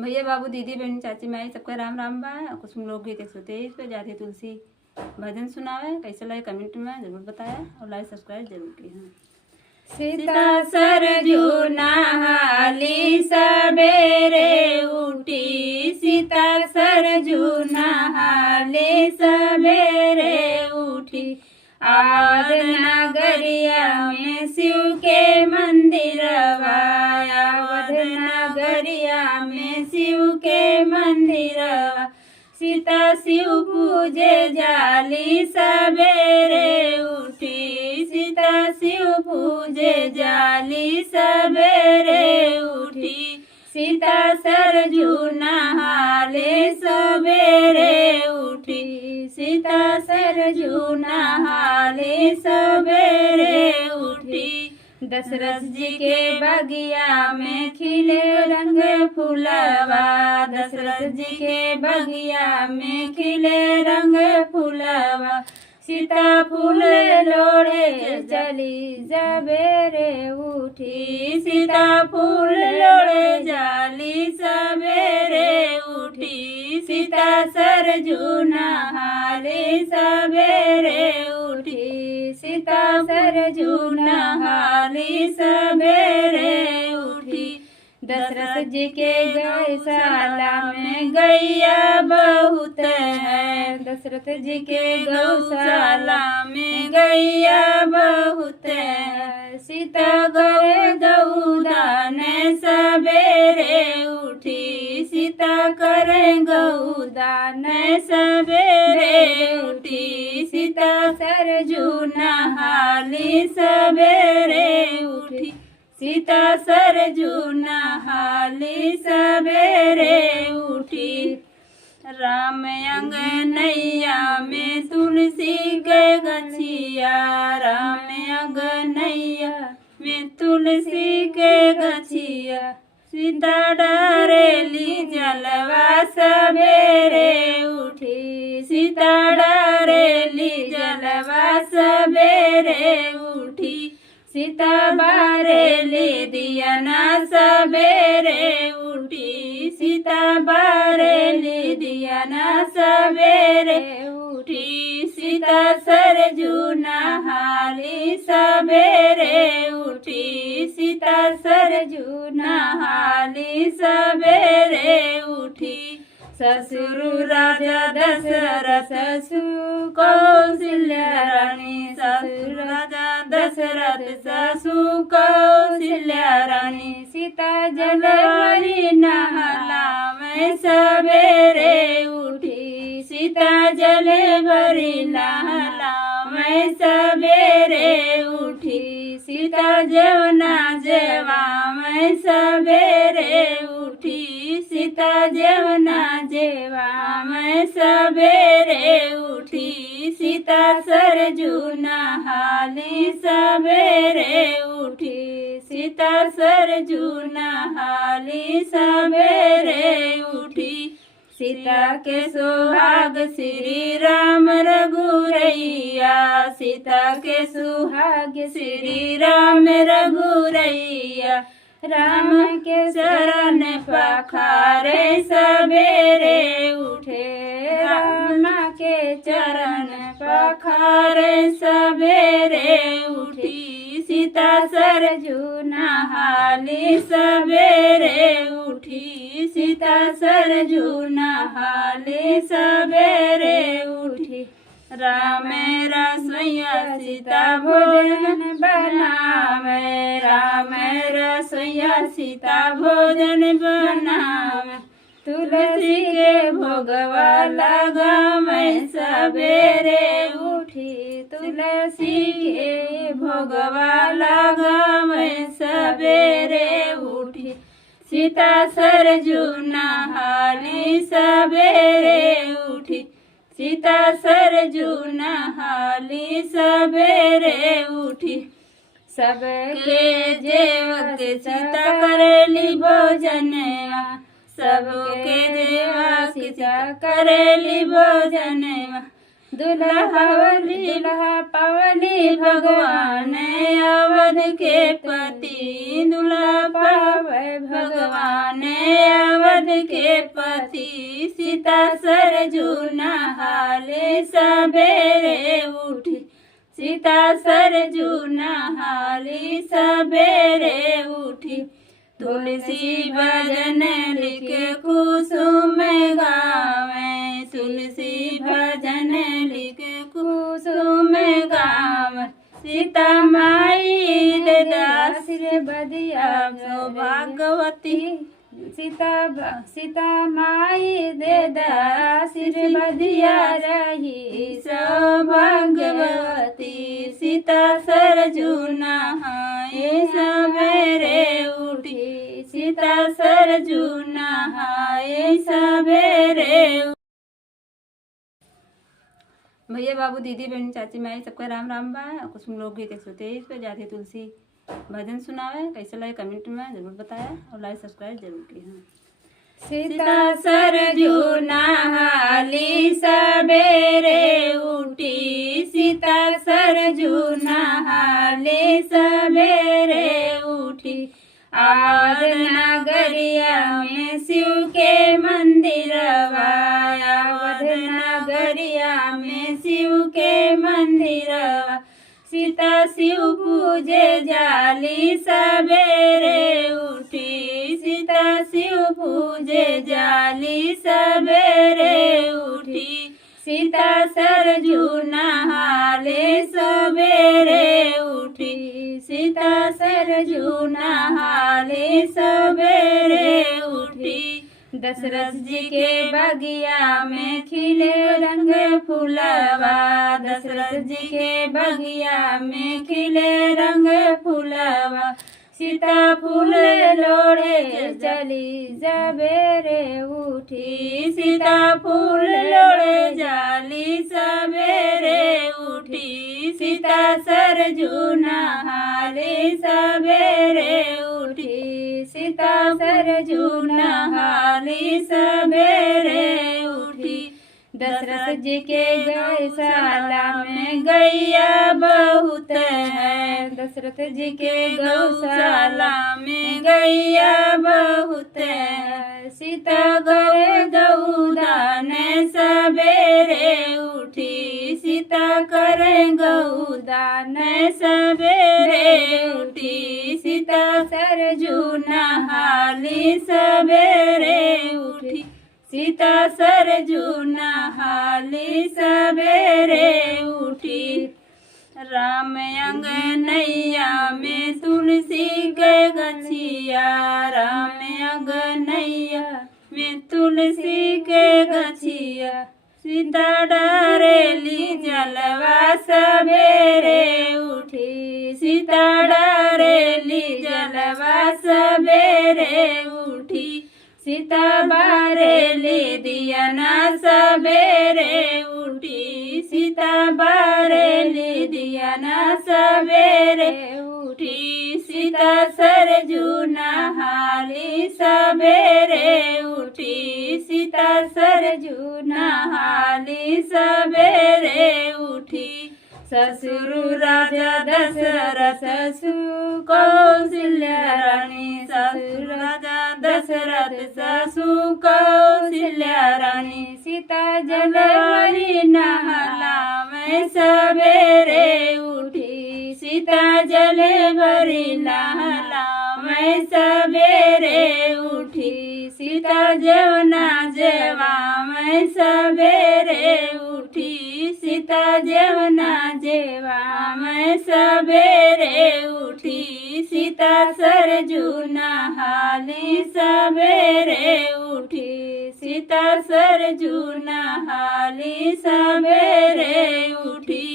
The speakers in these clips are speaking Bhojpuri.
भैया बाबू दीदी बहन चाची माई सबका राम राम बा। कुछ लोग गीत सुते इस पे जाती तुलसी भजन सुनावे। कैसे लगे कमेंट में जरूर बताया और लाइक सब्सक्राइब जरूर किया। सीता सरजू नहाली सबेरे उठी, सीता सरजू नहाली सबेरे उठी। आवध नगरिया में शिव के मंदिर, आवध नगरिया में शिव के मंदिर। सीता शिव पूजे जाली सबेरे उठी, सीता शिव पूजे जाली सबेरे उठी। सीता सरजू नहाले सबेरे उठी, सीता सरजू नहाले सबेरे उठी। दशरथ जी के बगिया में खिले रंग फूलवा, दशरथ जी के बगिया में खिले रंग फूलवा। सीता फूल लोढ़े चली सबेरे उठी, सीता फूल लोढ़े जाली सबेरे उठी। सीता सरजू नहाले सबेरे उठी, सीता सरजू नहाले सबेरे उठी। दशरथ जी के गौशाला में गैया बहुत है, दशरथ जी के गौशाला में गैया बहुत है। सीता गए गौदान सबेरे उठी, सीता करे गौदान सबेरे उठी। सीता सरजू नहाली सबेरे उठी, सीता सरजू नहाली सबेरे उठी। राम अंगनैया में तुलसी के गछिया, राम अंगनैया में तुलसी के गछिया। सीता डारेली जलवा सबेरे उठी, सीता डारेली जलवा सबेरे उठी। सीता बारेली दियना सबेरे उठी, सीता बारेली दियना सबेरे उठी। सीता सरजू नहाली सबेरे उठी, सीता सरजू नहाली सबेरे उठी। ससुर राजा दशरथ ससुर कौशल्या रानी, ससुर राजा दशरथ ससुर कौशल्या रानी। सीता जल भरी नहला में सबेरे उठी, सीता जल भरी नहला में सबेरे उठी। सीता जवना जेवा में सबेरे उठी, सीता जवना जेवा में सबेरे उठी। सीता सरजू नहाली सबेरे उठी, सीता सरजू नहाली सबेरे उठी। सीता के सुहाग श्री राम रघुरैया, सीता के सुहाग श्री राम रघुरैया। राम के शरण पखारे सबेरे उठे, राम के चरण पखारे सबेरे उठी। सीता सरजू नहाली सबेरे उठी, सीता सरजू नहाली सबेरे उठी। राम रसोइया सीता भोजन बनावे, राम रसोइया सीता भोजन बनावे। तुलसी के भोगवा लगावे सबेरे उठी, तुलसी के भोगवा लगावे सबेरे उठी। सीता सरजू नहाली सबेरे उठी, सीता सरजू नहाली सबेरे उठी। सबके जेवत सीता करेली भोजनवा, सबके देवा सीता करेली भोजनवा। दुल्हा पवनी भगवान अवध के पति, दुल्हा पावे भगवान अवध के पति सीता सरजू नहाले सवेरे उठी सीता सरजू नहाली सवेरे उठी तुलसी भजन लिख कुसुम गावे तुलसी भजन लिख कुसुम गावे सीता माई दास बदिया भागवती सीता माई दे दास बदिया रही सौभाग्यवती सीता सरजू नहाए सवेरे उठी सीता सरजू नहाए सवेरे। भैया बाबू दीदी बहन चाची माई सबका राम राम बा। कुछ लोग गीत सुते इस पर जाते तुलसी भजन सुनावे। कैसे लगे कमेंट में जरूर बताया और लाइक सब्सक्राइब जरूर किया। सीता सरजू नहाली सवेरे उठी सीता सरजू नहाली सवेरे उठी आवाज नगरिया में शिव के मंदिर आवाज नगरिया में शिव के मंदिर सीता शिव पूजे जाली सवेरे उठी सीता शिव पूजे जाली सवेरे उठी सीता सरजू नहाले सवेरे उठी सीता सरजू नहाले सवेरे उठी दशरथ जी के बगिया में खिले रंग फूलवा दशरथ जी के बगिया में खिले रंग फूलवा सीता फूल लोढ़े चली सवेरे उठी सीता फूल लोढ़े जाली सवेरे उठी सीता सरजू नहाले सवेरे उठी सीता सरजू नहाले सवेरे उठी दशरथ जी के गौशाला में गैया बहुत है दशरथ जी के गौशाला में गैया बहुत है सीता गए गौदान सवेरे उठी सीता करे गौदान सवेरे उठी सीता सरजू नहाली सवेरे उठी सीता सरजू नहाली सवेरे उठी राम अंगनैया में तुलसी के गछिया राम अंगनैया में तुलसी के गछिया सीता डारेली जलवा सवेरे उठी सीता डारेली जलवा सवेरे उठी सीता बारेली दियना सवेरे उठी सीता बारेली दियना सवेरे उठी सीता सरजू नहाली सवेरे उठी सीता सरजू नहाली सवेरे उठी ससुर राजा दशरथ ससुर कौशल्या रानी ससुर राजा दशरथ ससुर कौशल्या रानी सीता जलवरी नहाला में सवेरे उठी सीता जलवरी नहाला में सवेरे उठी सीता जवना जेवा में सवेरे उठी सीता जवना जेवा में सवेरे उठी सीता सरजू नहाली सवेरे उठी सीता सरजू नहाली सवेरे उठी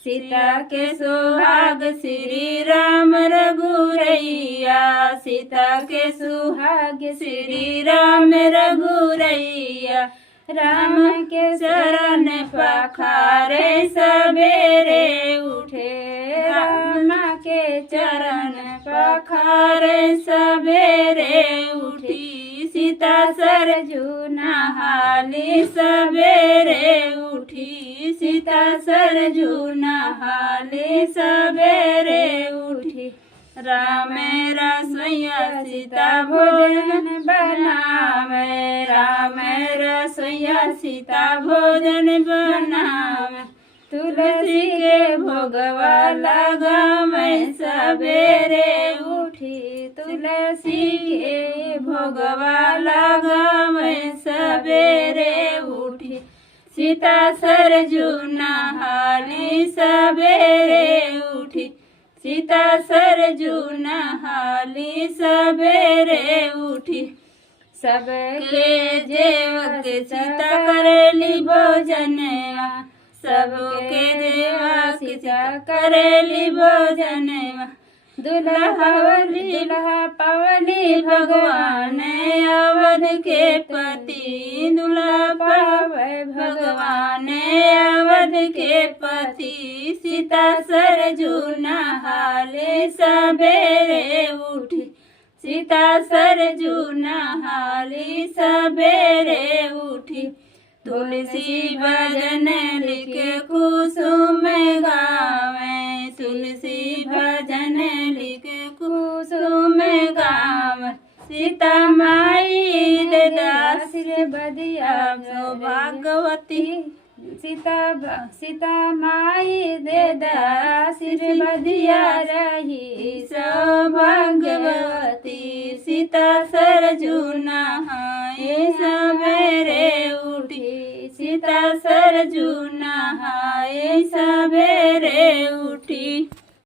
सीता के सुहाग श्री राम रघुरैया सीता के सुहाग श्री राम रघुरैया राम के शरण पखारे सवेरे उठे राम के चरण पखारे सवेरे उठी सीता सरजू नहाली सवेरे उठी सीता सरजू नहाली सवेरे उठी राम रसोइया सीता भोजन बनावे, राम रसोइया सीता भोजन बनावे। तुलसी के भोगवा लगावे सवेरे उठी, तुलसी के भोगवा लगावे सवेरे उठी। सीता सरजू नहाली सवेरे उठी, सीता सरजू नहाली सवेरे उठी। सबके जेवक सीता करेली भोजनवा, सबके देवा सीता करेली भोजनवा। दुल्हा पवनी भगवान अवध के पति, दुल्हा पावे भगवान अवध के पति। सीता सरजू नहाले सवेरे उठी, सीता सरजू नहाली सवेरे उठी। तुलसी भजन लिखे कुसुम गावे, तुलसी भजन लिखे कुसुम गावे। सीता माई दे आशीर्वदिया भागवती, सीता माई दे आशीर्वदिया रही सौभाग्यवती। सीता सरजू नहाए सवेरे उठी, सीता सरजू नहाए सवेरे उठी।